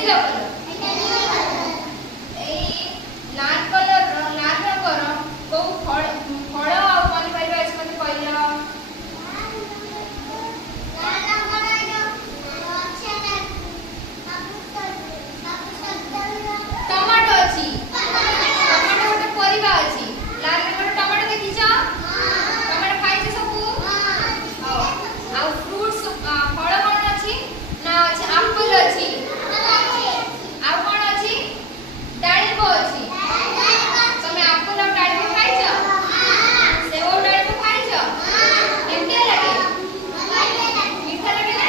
नीला colour ए लाल colour लाल रंगर को फल फल आ पानी परिबा अछि मते कहला टमाटो अछि टमाटो गोटे परिबा अछि लाल रंगर टमाटो देखि छ टमाटो खाइ छ सबु आ फ्रूट्स फल कोन अछि ना अछि एप्पल अछि आ कोन अछि डाळिंब अछि तमे एप्पल और डाळिंब खाइ छ सेब और डाळिंब खाइ छ केते लागे मीठा लागे ना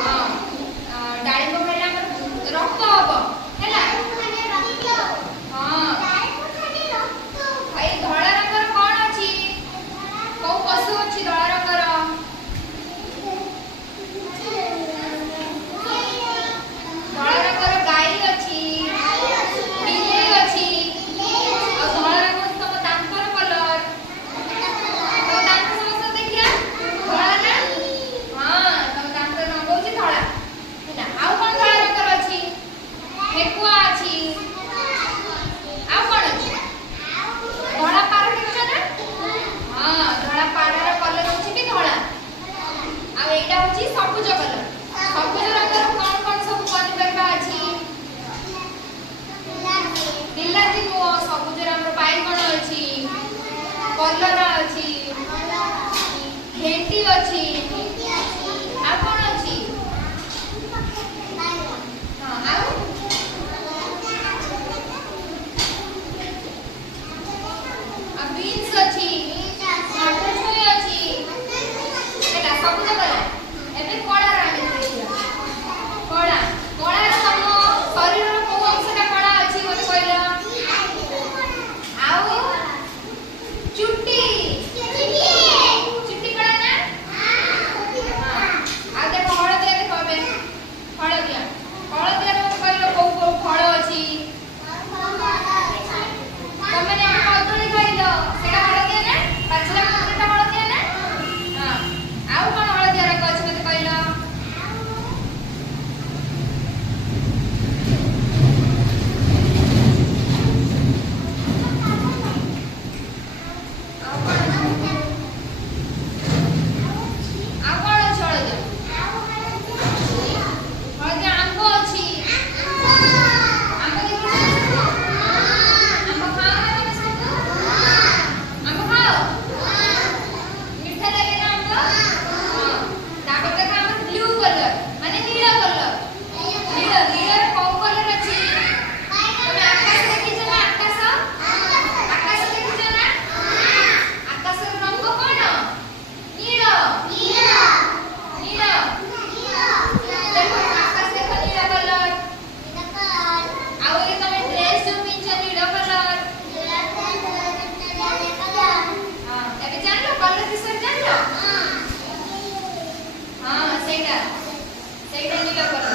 हां डाळिंब खाइला हमर रक्त हबो हैला हां भाई धळा रंगर कोन अछि को पशु अछि धळा रंगर धळा रंगर गाई अछि बिल्ली अछि आ धळा रंगर तम दांतर कलर तो दांत समस्त देखिया धळा ना हां तम दांत रंग होछि धळा हैला आ कोन धळा रंगर अछि ठेकुआ अछि आ कोन अछि धळा पार देखछ ना हां धळा पारर कलर होछि कि धळा आ एटा होछि सबुज कलर सबुज रंगर कोन कोन सब पनिपरिबा अछि बिलाती को सबुज रंगर बाइगण अछि कलर अछि भेंडी अछि आ कोन अछि हां आ बीन्स अछि मटर छुई अछि एटा सबुज कलर एबे कळा राणी देखिया कळा कळा सम शरीर को अंशटा कळा अछि मते कहला आउ चुट्टी चुट्टी कळा ना हां आ देखो हळदिया देखो बे हळदिया हळदिया मते कहला को फळ अछि तमे ने कदळी खाइलो सेटा हळदिया ना पाचला सेटा हळदिया ना हां आउ कोन हळदिया रंग अछि मते कहला ସେଇଟା नीला कलर